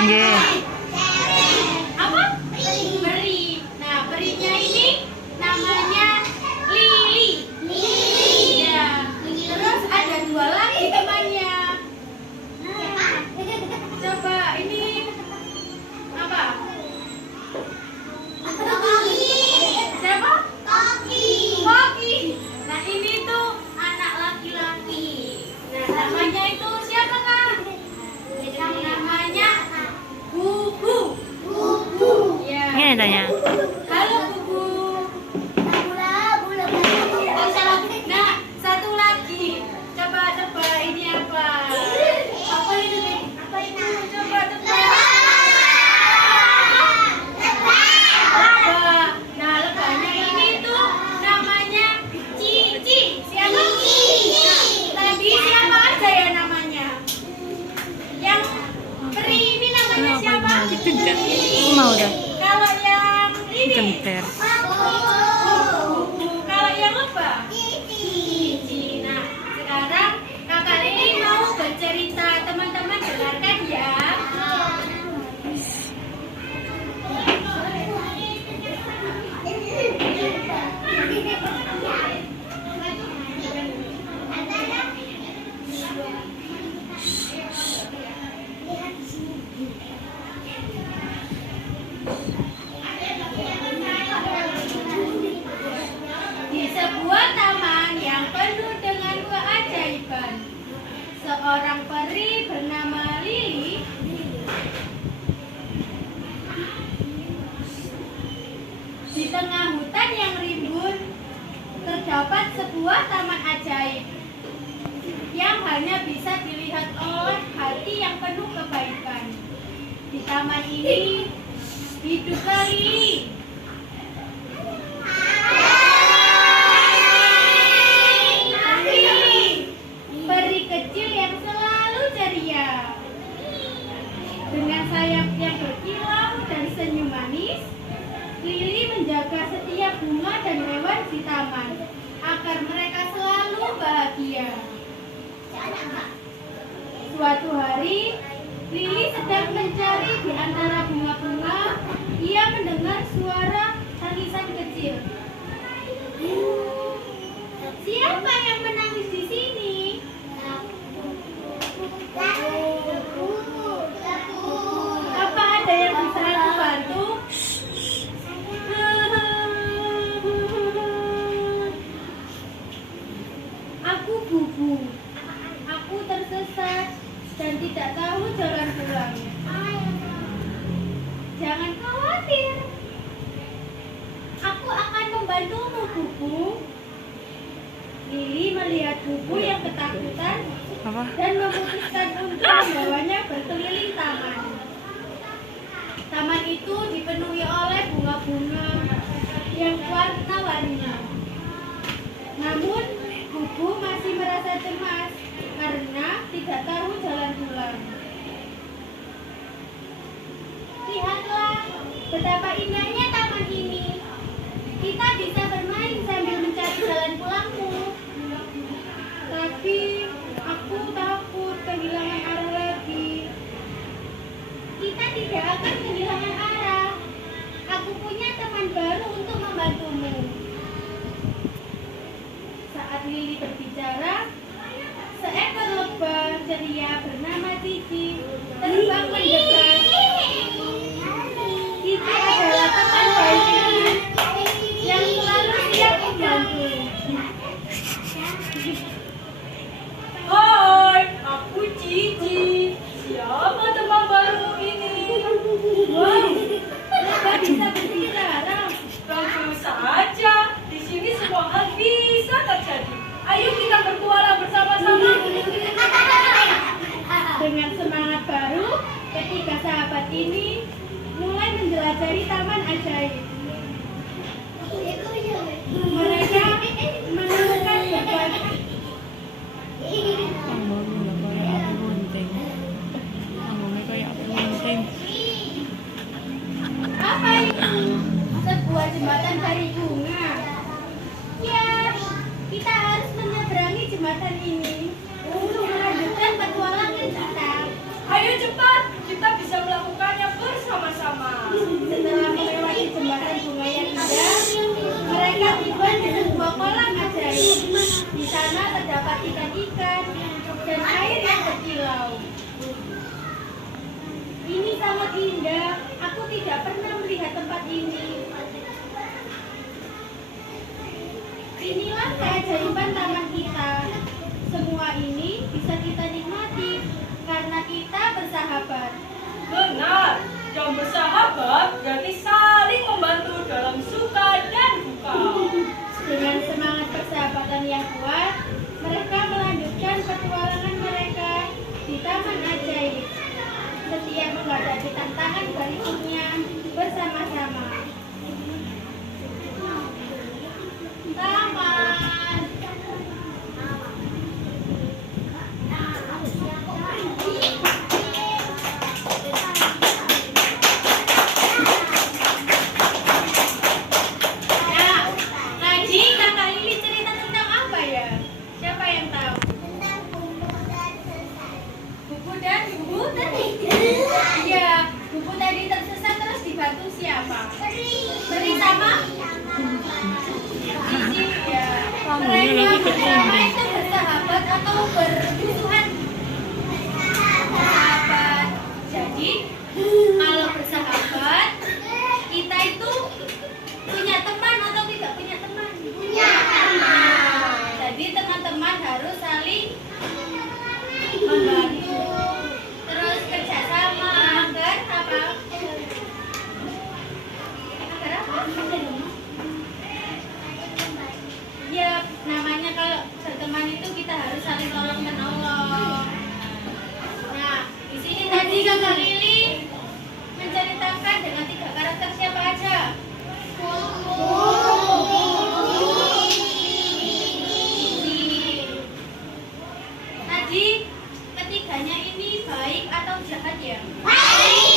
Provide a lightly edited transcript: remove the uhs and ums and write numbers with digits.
Nggih. Apa? Peri. Nah, perinya ini namanya Lili. Ya. Terus ada dua lagi temannya. Coba ini apa? Siapa? Koki. Nah, ini tuh anak laki-laki. Nah, namanya itu siapa, Kak? Namanya Bubu. Ya. Ini tanya. Halo Bubu. Nah, satu lagi. Coba ini apa? Apa itu? Apa itu? Coba tebak. Lebah. Nah, lebahnya ini tuh namanya Cici. Siapa? Nah, tadi siapa aja ya namanya? Yang peri ini namanya siapa? Aku mau dah. Kalau yang ini Jemper. Bubu. Kalau yang lebah Cici. Nah, sekarang kakak Lili mau bercerita, teman-teman dengarkan ya. Di sebuah taman yang penuh dengan keajaiban, seorang peri bernama Lili di tengah hutan yang rimbun terdapat sebuah taman ajaib yang hanya bisa dilihat oleh hati yang penuh kebaikan. Di taman ini hiduplah Lili. Peri kecil yang selalu ceria. Dengan sayap yang berkilau dan senyum manis, Lili menjaga setiap bunga dan hewan di taman agar mereka selalu bahagia. Suatu hari, Lili sedang mencari di antara bunga-bunga. Ia mendengar suara tangisan kecil. Siapa yang menangis di sini? Apa ada yang bisa aku bantu? Aku Bubu. Aku tersesat dan tidak tahu jalan pulang. Jangan khawatir. Aku akan membantumu, Bubu. Lili melihat Bubu yang ketakutan Apa? dan memutuskan untuk membawanya berkeliling taman. Taman itu dipenuhi oleh bunga-bunga yang warna-warni. Namun, Bubu masih merasa cemas karena tidak tahu jalan pulang. Lihatlah betapa indahnya taman ini. Kita bisa bermain sambil mencari jalan pulangmu. Tapi aku takut kehilangan arah lagi. Kita tidak akan kehilangan arah. Aku punya teman baru untuk membantumu. Saat Lili berbicara, seekor lebah ceria bernama Cici terbang mendekat. Cici adalah teman baik Lili yang selalu siap membantu. Hai, aku Cici. Siapa teman baru ini? Wow, lebah bisa berbicara. Tentu saja, di sini semua hal bisa terjadi. Ayo kita bertualang bersama-sama. Dengan semangat baru, ketiga sahabat ini mulai menjelajahi taman ajaib. Mereka menemukan berbagai apa itu? Sebuah jembatan dari bunga. Ya, kita harus menyeberangi jembatan ini untuk melanjutkan petualangan kita. Ayo cepat, kita kita bisa melakukannya bersama-sama. Setelah melewati jembatan bunga yang indah, mereka tiba di sebuah kolam ajaib. Di sana terdapat ikan-ikan dan air yang berkilau. Ini sangat indah. Aku tidak pernah melihat tempat ini. Inilah keajaiban taman kita. Semua ini bisa kita nikmati karena kita bersahabat. Benar, yang bersahabat berarti saling membantu dalam suka dan duka. Dengan semangat persahabatan yang kuat, mereka melanjutkan petualangan mereka di taman ajaib. Setiap menghadapi tantangan berikutnya bersama-sama. Taman. Nah, tadi Kakak Lili cerita tentang apa ya? Siapa yang tahu? Buku dan buku tadi. Iya, buku tadi tersesat terus dibantu siapa? Peri sama Cici ya. Mereka berdua itu bersahabat atau bermusuhan? Bersahabat. Jadi kalau bersahabat, kita itu punya teman atau tidak punya teman? Punya teman. Jadi teman-teman harus saling membantu, terus kerjasama agar apa? Agar apa? Ya, namanya kalau berteman itu kita harus saling tolong menolong. Nah, di sini tadi Kakak Lili menceritakan dengan 3 karakter siapa aja? Tadi ketiganya ini baik atau jahat ya? Baik.